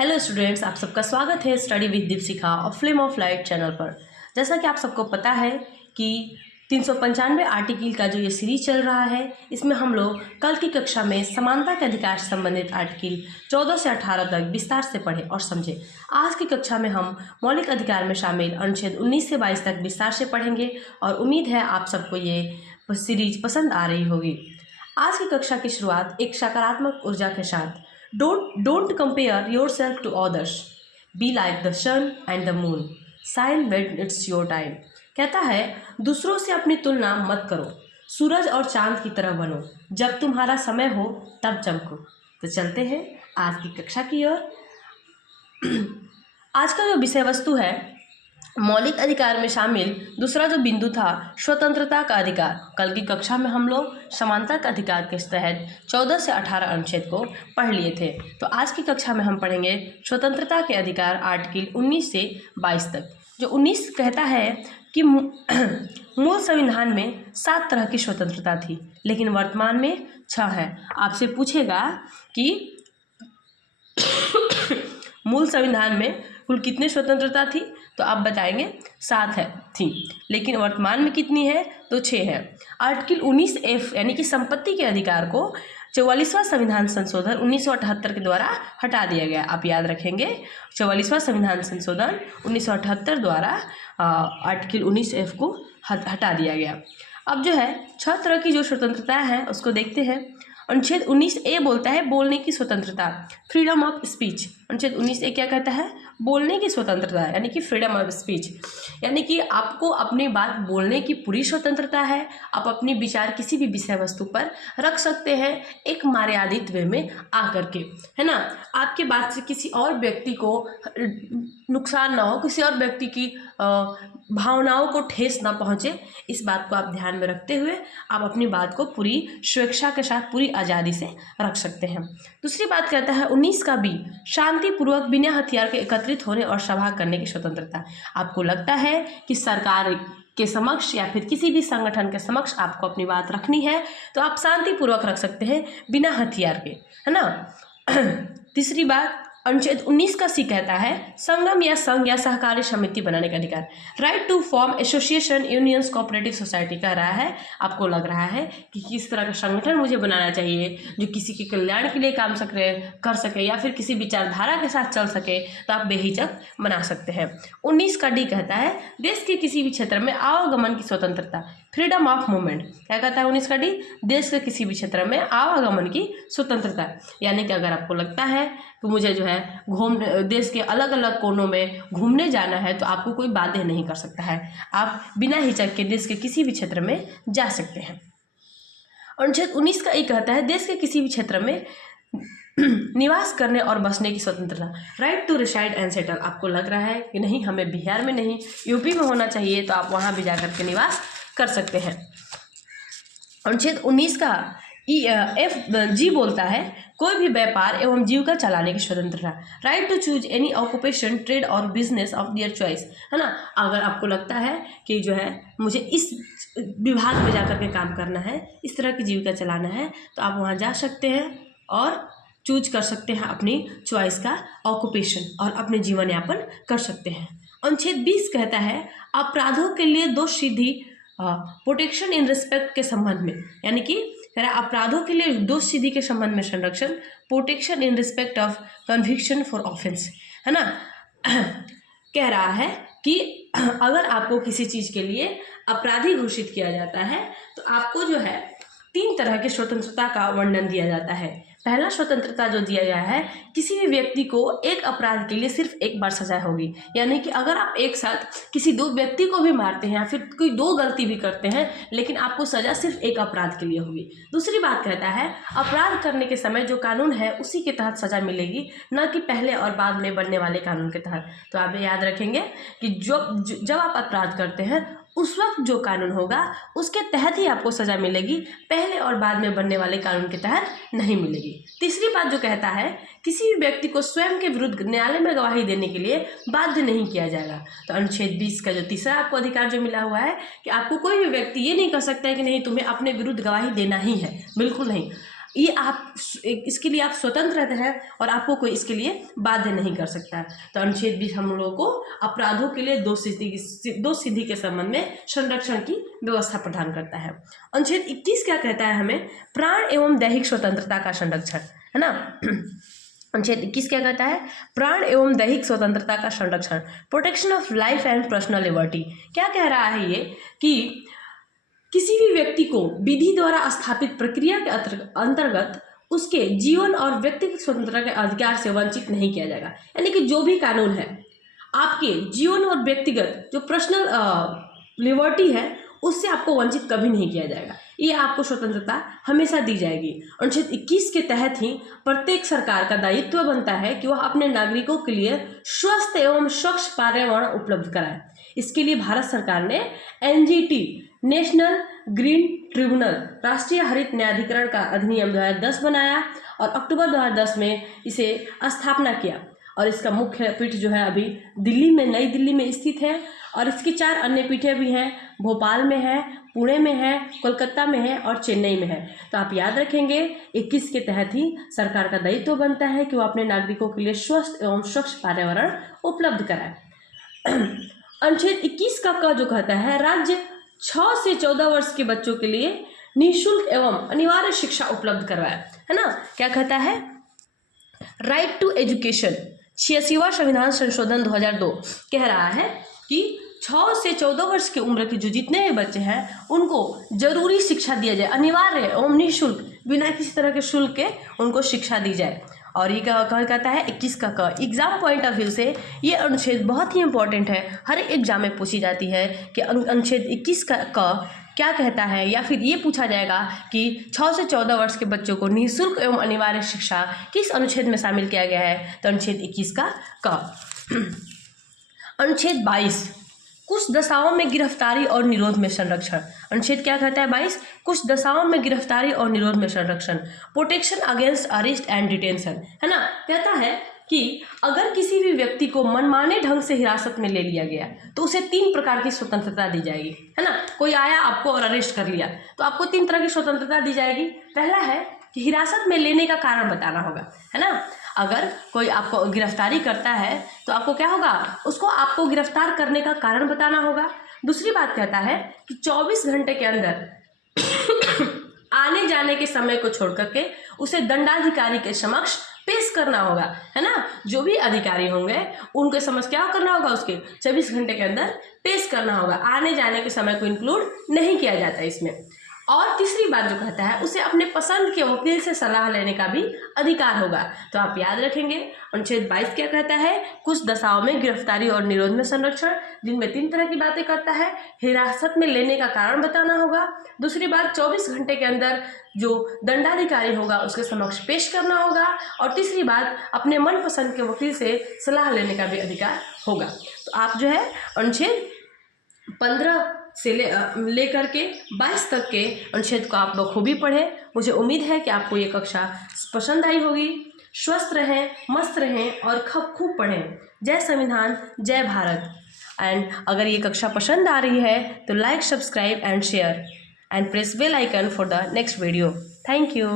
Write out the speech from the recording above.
Hello students, आप सबका स्वागत है स्टडी विद दीपशिखा और फ्लेम ऑफ लाइट चैनल पर। जैसा कि आप सबको पता है कि 395 आर्टिकल का जो ये सीरीज चल रहा है, इसमें हम लोग कल की कक्षा में समानता के अधिकार से संबंधित आर्टिकल 14 से 18 तक विस्तार से पढ़े और समझे। आज की कक्षा में हम मौलिक अधिकार में शामिल अनुच्छेद 19 से 22 तक विस्तार से पढ़ेंगे और उम्मीद है आप सबको ये सीरीज पसंद आ रही होगी। आज की कक्षा की शुरुआत एक सकारात्मक ऊर्जा के साथ Don't compare yourself to others. Be like the sun and the moon. Shine when it's your time. कहता है दूसरों से अपनी तुलना मत करो, सूरज और चांद की तरह बनो, जब तुम्हारा समय हो तब चमको। तो चलते हैं आज की कक्षा की ओर। आज का जो विषय वस्तु है मौलिक अधिकार में शामिल दूसरा जो बिंदु था स्वतंत्रता का अधिकार। कल की कक्षा में हम लोग समानता का अधिकार के तहत 14 से 18 अनुच्छेद को पढ़ लिए थे। तो आज की कक्षा में हम पढ़ेंगे स्वतंत्रता के अधिकार आर्टिकल 19 से 22 तक। जो 19 कहता है कि मूल संविधान में 7 तरह की स्वतंत्रता थी, लेकिन वर्तमान में 6 है। आपसे पूछेगा कि मूल संविधान में कुल कितनी स्वतंत्रता थी, तो आप बताएंगे 7 थी, लेकिन वर्तमान में कितनी है, तो 6 है। आर्टिकल 19F यानी कि संपत्ति के अधिकार को 44वां संविधान संशोधन 1978 के द्वारा हटा दिया गया। आप याद रखेंगे 44वां संविधान संशोधन 1978 द्वारा आर्टिकल 19F को हटा दिया गया। अब जो है 6 तरह की जो स्वतंत्रता है उसको देखते हैं। अनुच्छेद 19A बोलता है बोलने की स्वतंत्रता, फ्रीडम ऑफ स्पीच। अनुच्छेद 19A क्या कहता है? बोलने की स्वतंत्रता, यानी कि फ्रीडम ऑफ स्पीच, यानी कि आपको अपनी बात बोलने की पूरी स्वतंत्रता है। आप अपनी विचार किसी भी विषय वस्तु पर रख सकते हैं, एक मर्यादित वे में आकर के, है ना। आपके बात से किसी और व्यक्ति को नुकसान ना हो, किसी और व्यक्ति की भावनाओं को ठेस ना पहुँचे, इस बात को आप ध्यान में रखते हुए आप अपनी बात को पूरी स्वेच्छा के साथ पूरी आज़ादी से रख सकते हैं। दूसरी बात कहता है 19 का बी, शांतिपूर्वक बिना हथियार के एकत्रित होने और सभा करने की स्वतंत्रता। आपको लगता है कि सरकार के समक्ष या फिर किसी भी संगठन के समक्ष आपको अपनी बात रखनी है, तो आप शांतिपूर्वक रख सकते हैं बिना हथियार के, है ना। तीसरी बात अनुच्छेद 19 का सी कहता है संगम या संघ या सहकारी समिति बनाने का अधिकार, right to form association unions cooperative society कह रहा है। आपको लग रहा है कि किस तरह का संगठन मुझे बनाना चाहिए जो किसी के कल्याण के लिए काम कर सके या फिर किसी विचारधारा के साथ चल सके, तो आप बेहिचक बना सकते हैं। 19 का डी कहता है देश के किसी भी क्षेत्र में आवागमन की स्वतंत्रता, फ्रीडम ऑफ मूवमेंट। क्या कहता है 19 का डी? देश के किसी भी क्षेत्र में आवागमन की स्वतंत्रता, यानी कि अगर आपको लगता है कि मुझे जो है देश के अलग अलग कोनों में घूमने जाना है, तो आपको कोई बाध्य नहीं कर सकता है, आप बिना हिचक के देश के किसी भी क्षेत्र में जा सकते हैं। अनुच्छेद 19 का ये कहता है देश के किसी भी क्षेत्र में निवास करने और बसने की स्वतंत्रता, right to reside and settle. आपको लग रहा है कि नहीं, हमें बिहार में नहीं यूपी में होना चाहिए, तो आप वहाँ भी जाकर के निवास कर सकते हैं। अनुच्छेद 19 का जी बोलता है कोई भी व्यापार एवं जीविका चलाने की स्वतंत्रता, right to choose any occupation trade और बिजनेस ऑफ देयर चॉइस, है ना। अगर आपको लगता है कि जो है मुझे इस विभाग में जाकर के काम करना है, इस तरह की जीविका चलाना है, तो आप वहाँ जा सकते हैं और चूज कर सकते हैं अपनी चॉइस का ऑक्यूपेशन और अपने जीवन यापन कर सकते हैं। अनुच्छेद 20 कहता है अपराधों के लिए दोष सिद्धि, प्रोटेक्शन इन रिस्पेक्ट के संबंध में, यानी कि अपराधों के लिए दोष सिद्धि के संबंध में संरक्षण, protection in respect of conviction for offence, है ना। कह रहा है कि अगर आपको किसी चीज़ के लिए अपराधी घोषित किया जाता है, तो आपको जो है 3 तरह की स्वतंत्रता का वर्णन दिया जाता है। पहला स्वतंत्रता जो दिया गया है, किसी भी व्यक्ति को एक अपराध के लिए सिर्फ एक बार सजा होगी, यानी कि अगर आप एक साथ किसी 2 व्यक्ति को भी मारते हैं या फिर कोई 2 गलती भी करते हैं, लेकिन आपको सजा सिर्फ एक अपराध के लिए होगी। दूसरी बात कहता है अपराध करने के समय जो कानून है उसी के तहत सजा मिलेगी, न कि पहले और बाद में बनने वाले कानून के तहत। तो आप याद रखेंगे कि जब आप अपराध करते हैं उस वक्त जो कानून होगा उसके तहत ही आपको सजा मिलेगी, पहले और बाद में बनने वाले कानून के तहत नहीं मिलेगी। तीसरी बात जो कहता है किसी भी व्यक्ति को स्वयं के विरुद्ध न्यायालय में गवाही देने के लिए बाध्य नहीं किया जाएगा। तो अनुच्छेद 20 का जो तीसरा आपको अधिकार जो मिला हुआ है कि आपको कोई भी व्यक्ति ये नहीं कह सकता है कि नहीं तुम्हें अपने विरुद्ध गवाही देना ही है, बिल्कुल नहीं। ये आप इसके लिए आप स्वतंत्र रहते हैं और आपको कोई इसके लिए बाध्य नहीं कर सकता है। तो अनुच्छेद 20 हम लोगों को अपराधों के लिए दोषसिद्धि के संबंध में संरक्षण की व्यवस्था प्रदान करता है। अनुच्छेद 21 क्या कहता है हमें? प्राण एवं दैहिक स्वतंत्रता का संरक्षण, है ना। अनुच्छेद 21 क्या कहता है? प्राण एवं दैहिक स्वतंत्रता का संरक्षण, protection of life and personal liberty. क्या कह रहा है ये कि किसी भी व्यक्ति को विधि द्वारा स्थापित प्रक्रिया के अंतर्गत उसके जीवन और व्यक्तिगत स्वतंत्रता के अधिकार से वंचित नहीं किया जाएगा। यानी कि जो भी कानून है आपके जीवन और व्यक्तिगत जो पर्सनल लिबर्टी है उससे आपको वंचित कभी नहीं किया जाएगा। ये आपको स्वतंत्रता हमेशा दी जाएगी। अनुच्छेद 21 के तहत ही प्रत्येक सरकार का दायित्व बनता है कि वह अपने नागरिकों के लिए स्वस्थ एवं स्वच्छ पर्यावरण उपलब्ध कराए। इसके लिए भारत सरकार ने NGT नेशनल ग्रीन ट्रिब्यूनल राष्ट्रीय हरित न्यायाधिकरण का अधिनियम 2010 बनाया और अक्टूबर 2010 में इसे स्थापना किया। और इसका मुख्य पीठ जो है अभी दिल्ली में, नई दिल्ली में स्थित है। और इसकी 4 अन्य पीठें भी हैं, भोपाल में है, पुणे में है, कोलकाता में है और चेन्नई में है। तो आप याद रखेंगे 21 के तहत ही सरकार का दायित्व बनता है कि वो अपने नागरिकों के लिए स्वस्थ एवं स्वच्छ पर्यावरण उपलब्ध कराए। अनुच्छेद 21 का जो कहता है राज्य 6 से 14 वर्ष के बच्चों के लिए निःशुल्क एवं अनिवार्य शिक्षा उपलब्ध करवाए, है ना। क्या कहता है? राइट टू एजुकेशन 86वां संविधान संशोधन 2002 कह रहा है कि 6 से 14 वर्ष की उम्र के जो जितने भी बच्चे हैं उनको जरूरी शिक्षा दिया जाए, अनिवार्य एवं निःशुल्क, बिना किसी तरह के शुल्क के उनको शिक्षा दी जाए। और ये कहता है 21 का एग्जाम पॉइंट ऑफ व्यू से ये अनुच्छेद बहुत ही इंपॉर्टेंट है, हर एग्जाम में पूछी जाती है कि अनुच्छेद 21 का क्या कहता है, या फिर ये पूछा जाएगा कि 6 से 14 वर्ष के बच्चों को निःशुल्क एवं अनिवार्य शिक्षा किस अनुच्छेद में शामिल किया गया है? तो अनुच्छेद 21 का अनुच्छेद 22 कुछ दशाओं में गिरफ्तारी और निरोध में संरक्षण। अनुच्छेद क्या कहता है? 22 कुछ दशाओं में गिरफ्तारी और निरोध में संरक्षण, protection against arrest and detention, है ना। कहता है कि अगर किसी भी व्यक्ति को मनमाने ढंग से हिरासत में ले लिया गया तो उसे 3 प्रकार की स्वतंत्रता दी जाएगी, है ना। कोई आया आपको और अरेस्ट कर लिया तो आपको 3 तरह की स्वतंत्रता दी जाएगी। पहला है कि हिरासत में लेने का कारण बताना होगा, है ना। अगर कोई आपको गिरफ्तारी करता है तो आपको क्या होगा? उसको आपको गिरफ्तार करने का कारण बताना होगा। दूसरी बात कहता है कि 24 घंटे के अंदर आने जाने के समय को छोड़ करके उसे दंडाधिकारी के समक्ष पेश करना होगा, है ना। जो भी अधिकारी होंगे उनके समक्ष क्या करना होगा? उसके 24 घंटे के अंदर पेश करना होगा। आने जाने के समय को इंक्लूड नहीं किया जाता इसमें। और तीसरी बात जो कहता है उसे अपने पसंद के वकील से सलाह लेने का भी अधिकार होगा। तो आप याद रखेंगे अनुच्छेद 22 क्या कहता है? कुछ दशाओं में गिरफ्तारी और निरोध में संरक्षण, जिनमें 3 तरह की बातें करता है। हिरासत में लेने का कारण बताना होगा। दूसरी बात 24 घंटे के अंदर जो दंडाधिकारी होगा उसके समक्ष पेश करना होगा। और तीसरी बात अपने मनपसंद के वकील से सलाह लेने का भी अधिकार होगा। तो आप जो है अनुच्छेद 15 से लेकर के 22 तक के अनुच्छेद को आप बखूबी पढ़ें। मुझे उम्मीद है कि आपको ये कक्षा पसंद आई होगी। स्वस्थ रहें, मस्त रहें और खूब पढ़ें। जय संविधान, जय भारत। एंड अगर ये कक्षा पसंद आ रही है तो like, subscribe and share and press bell icon for the next video. Thank you.